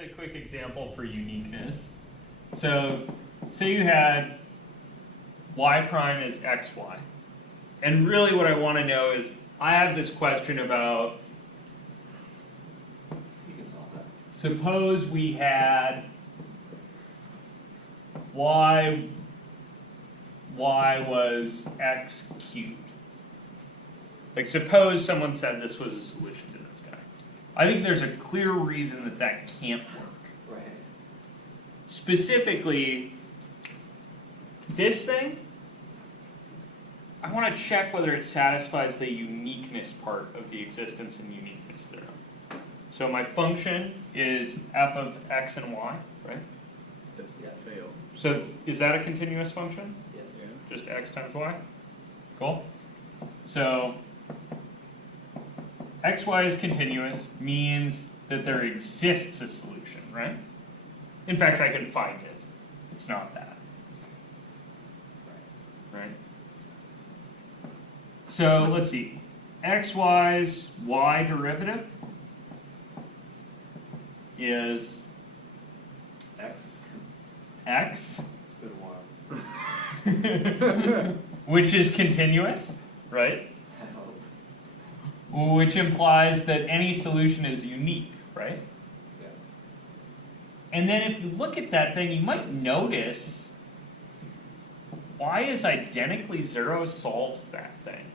a quick example for uniqueness. So say you had y prime is xy. And really what I want to know is, I have this question about, You can solve that. suppose we had y was x cubed. Like suppose someone said this was a solution to this guy. I think there's a clear reason that that can't work. Right. Specifically, this thing, I want to check whether it satisfies the uniqueness part of the existence and uniqueness theorem. So my function is f of x and y, right? Does that fail? So is that a continuous function? Yes. Yeah. Just x times y? Cool. So xy is continuous means that there exists a solution, right? In fact, I can find it. It's not that. Right? So let's see. xy's y derivative is X. x, Good one. which is continuous, right? I hope. Which implies that any solution is unique, right? Yeah. And then if you look at that thing, you might notice y is identically 0 solves that thing,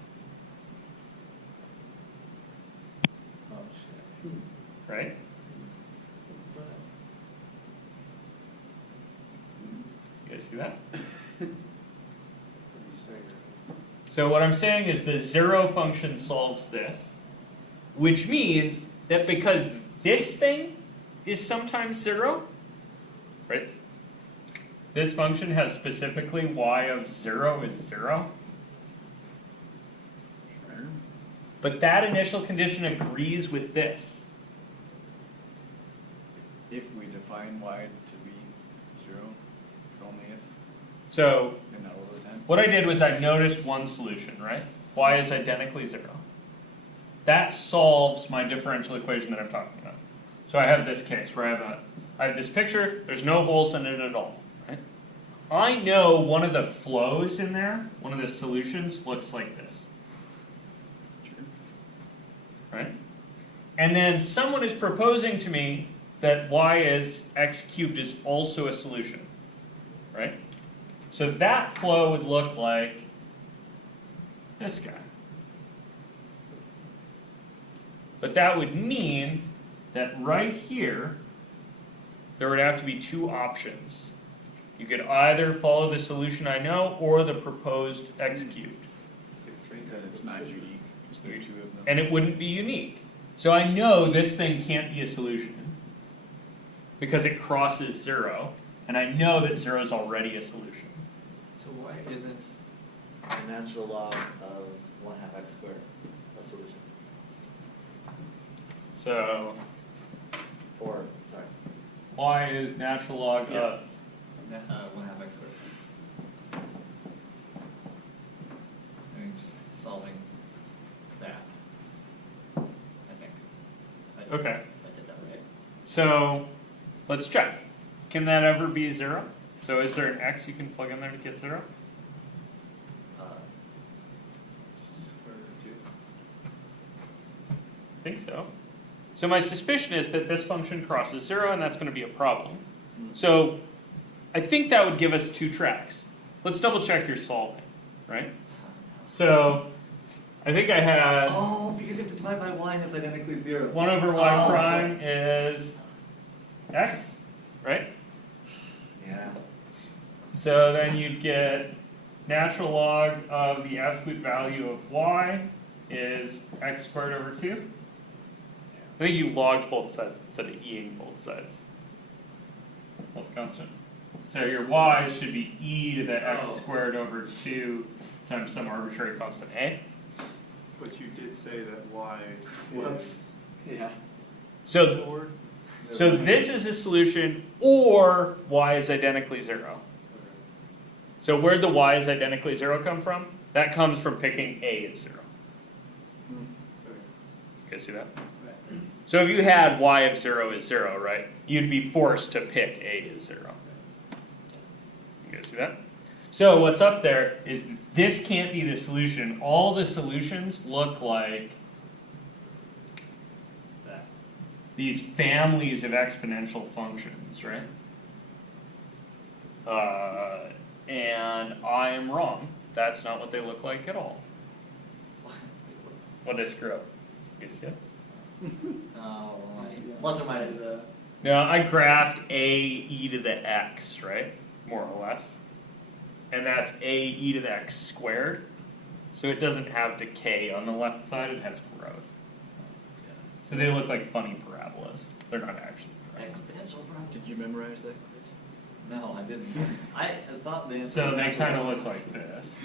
Oh shit. right? You guys see that? So what I'm saying is the 0 function solves this, which means that because this thing is sometimes 0, right? This function has specifically y of 0 is 0. Sure. But that initial condition agrees with this. If we define y to be 0, only if, So and not all the time. what I did was I noticed one solution, right? Y is identically 0. That solves my differential equation that I'm talking about. So I have this case where I have this picture, there's no holes in it at all. Right? I know one of the flows in there, one of the solutions looks like this. Sure. Right? And then someone is proposing to me that y is x cubed is also a solution. Right? So that flow would look like this guy. But that would mean that right here, there would have to be two options. You could either follow the solution I know or the proposed x cubed. That it's not unique, because there are two of them. And it wouldn't be unique. So I know this thing can't be a solution because it crosses 0, and I know that 0 is already a solution. So why isn't a natural log of 1/2 x squared a solution? So Or, sorry, y is natural log Yeah. of 1/2 x squared. I mean, just solving that, I think. Okay. I did that right. So let's check. Can that ever be 0? So is there an x you can plug in there to get 0? Square root of 2. I think so. So my suspicion is that this function crosses 0, and that's going to be a problem. So I think that would give us two tracks. Let's double check your solving, right? So I think I had Oh, because you have to divide by y and it's identically 0. 1 over y Oh. prime is x, right? Yeah. So then you'd get natural log of the absolute value of y is x squared over 2. I think you logged both sides instead of eing both sides. That's constant. So your y should be e to the x squared over 2 times some arbitrary constant a. But you did say that y Whoops. Yeah. So this is a solution, or y is identically 0. So where'd the y is identically 0 come from? That comes from picking a as 0. You guys see that? Right. So if you had y of 0 is 0, right, you'd be forced to pick a as 0. You guys see that? So what's up there is this can't be the solution. All the solutions look like that. These families of exponential functions, right? And I am wrong. That's not what they look like at all. What did I screw up? You guys see it? Oh, plus or minus a. Now I graphed a e to the x, right? More or less. And that's a e to the x squared. So it doesn't have decay on the left side, it has growth. So they look like funny parabolas. They're not actually parabolas. Exponential parabolas. Did you memorize that quiz? No, I didn't. I thought the answer So was they natural kind of log. look like this.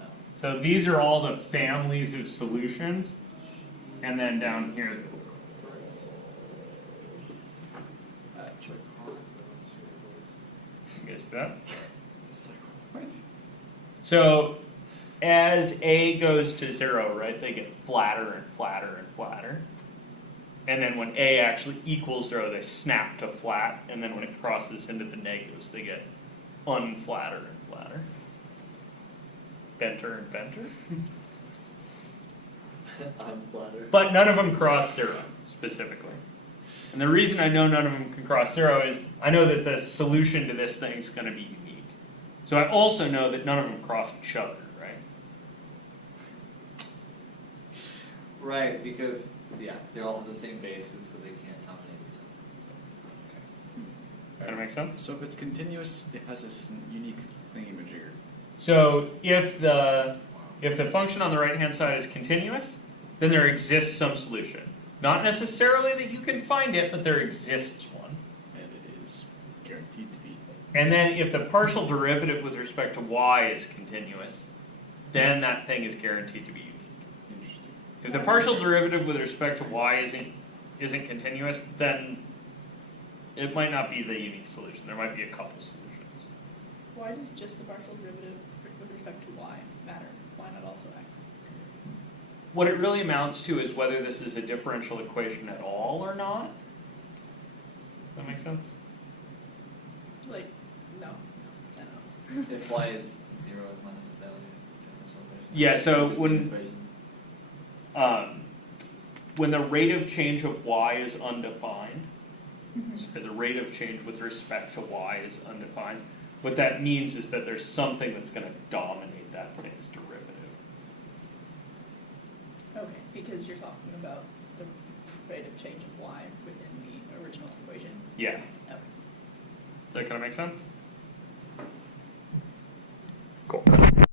No. So these are all the families of solutions. And then down here, you guys see that? So as a goes to 0, right, they get flatter and flatter and flatter. And then when a actually equals 0, they snap to flat. And then when it crosses into the negatives, they get unflatter and flatter. Benter and benter. Unflatter. But none of them cross 0, specifically. And the reason I know none of them can cross 0 is I know that the solution to this thing is going to be unique. So I also know that none of them cross each other, right? Right, because yeah, they all have the same base, and so they can't dominate each other. Does that make sense? So if it's continuous, it has this unique thingamajigger. So if the function on the right-hand side is continuous, then there exists some solution. Not necessarily that you can find it, but there exists one. And it is guaranteed to be. And then if the partial derivative with respect to y is continuous, then that thing is guaranteed to be unique. Interesting. If the partial derivative with respect to y isn't continuous, then it might not be the unique solution. There might be a couple solutions. Why does just the partial derivative with respect to y matter? Why not also x? What it really amounts to is whether this is a differential equation at all or not. Does that make sense? Like, no, I don't know. If y is 0, it's not necessarily a differential equation. Yeah, so Just an equation. when the rate of change of y is undefined, so the rate of change with respect to y is undefined, what that means is that there's something that's going to dominate that thing's derivative. Okay, because you're talking about the rate of change of y within the original equation. Yeah. Okay. Does that kind of make sense?